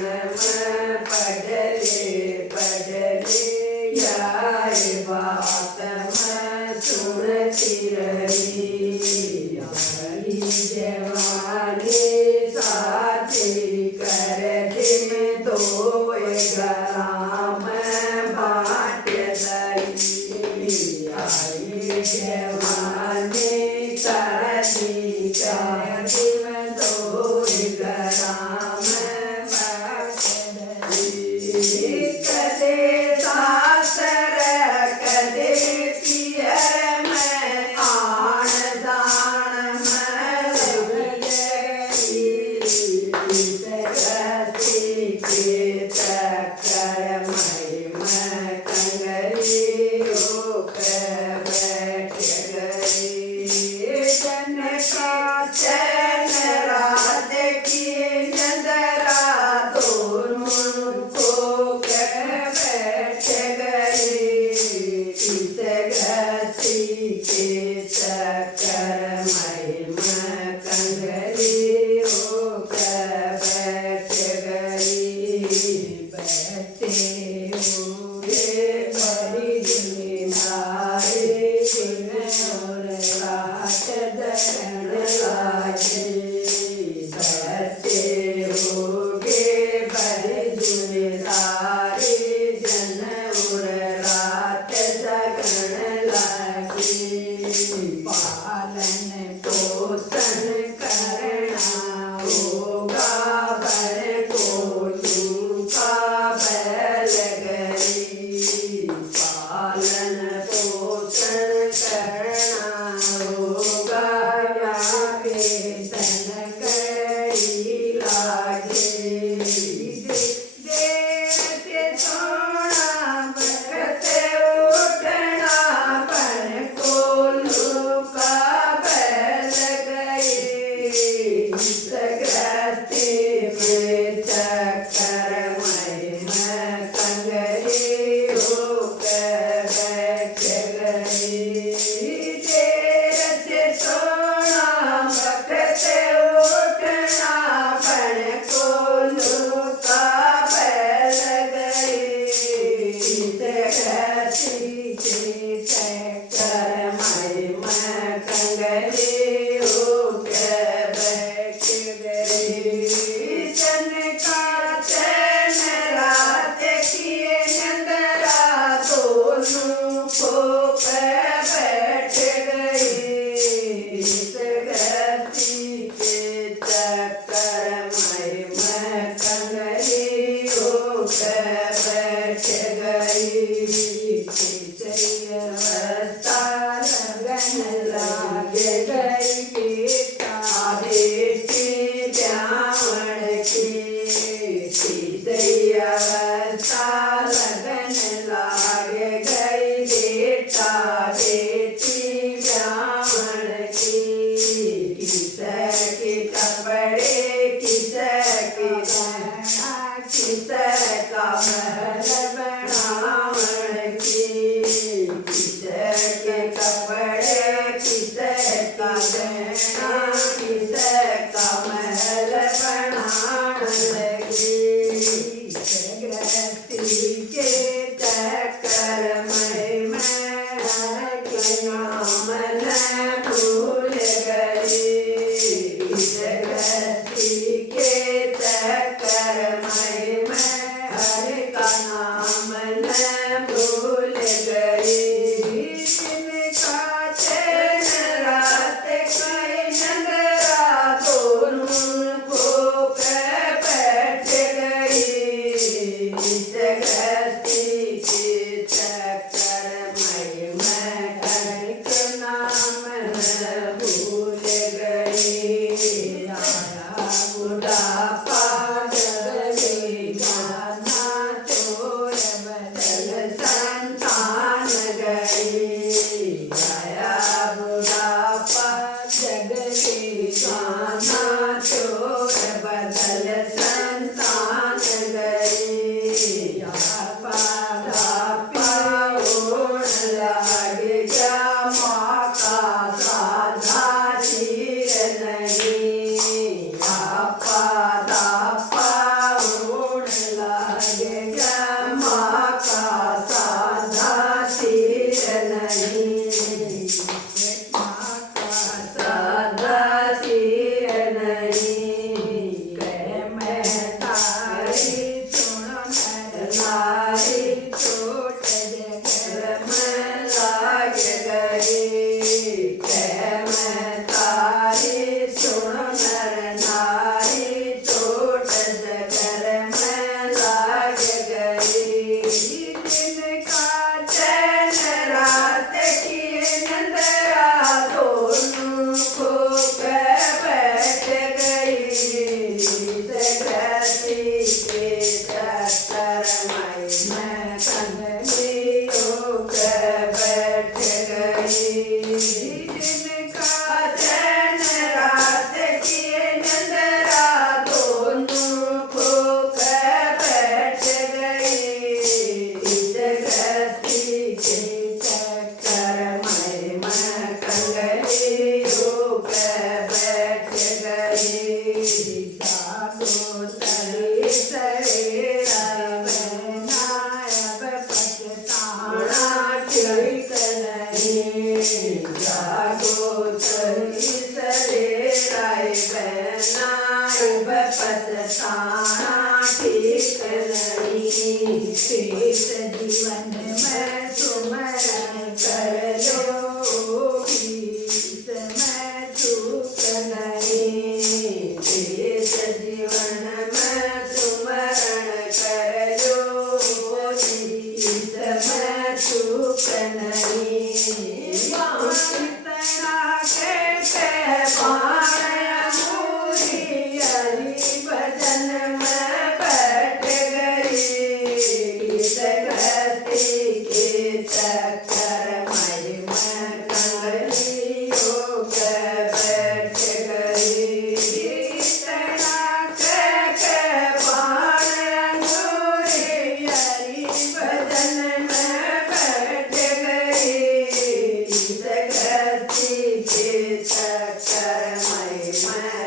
में पढ़ले यार बात में सुनती रही हमारी जवानी साथी कर दिन तो ग्राम बाट दई आई जवानी साथी कर दिन तो ग्राम बाट दई कदे सासर कदे पियर में आन दान में के चक्कर मई कंगरी होकर बैठ गई जन का चैन रात की नंदरा दोनों को बैठ गई इस घसी के चक्कर मई कंगरी होकर बैठ गई बैठे हुए बड़ी जिम्मेदारी दिन और रात दरण लागे बैठे होगे बड़ी जिम्मेदारी दिन और रात जगन लागे पालन पोषण करना होगा बर को तुमका बैल गई पालन पोषण करना होगा या वेतन कड़ी लागे देना के चक्कर मैं कंगनी होकर बैठ गई। जिनका चैन रात की निंद्रा दोनों खोकर बैठ गई। इस गति के चक्कर मैं कंगनी होकर बैठ गई। जागो तरी सवेरा नायब पछताना ठीक नहीं। जागो तरी सवेरा नायब पछताना ठीक नहीं। शेष जीवन में सुमरण कर लो बीच में चूक नहीं। शेष जीवन में सुमरण कर लो बीच में चूक नहीं। इतना के बाण मूरी हरि भजन में बैठ गई। इस गति के चक्कर मैं कंगनी होकर बैठ गई। इतना के बाण मूरी हरि भजन में बैठ गई। इस गति के चक्कर मैं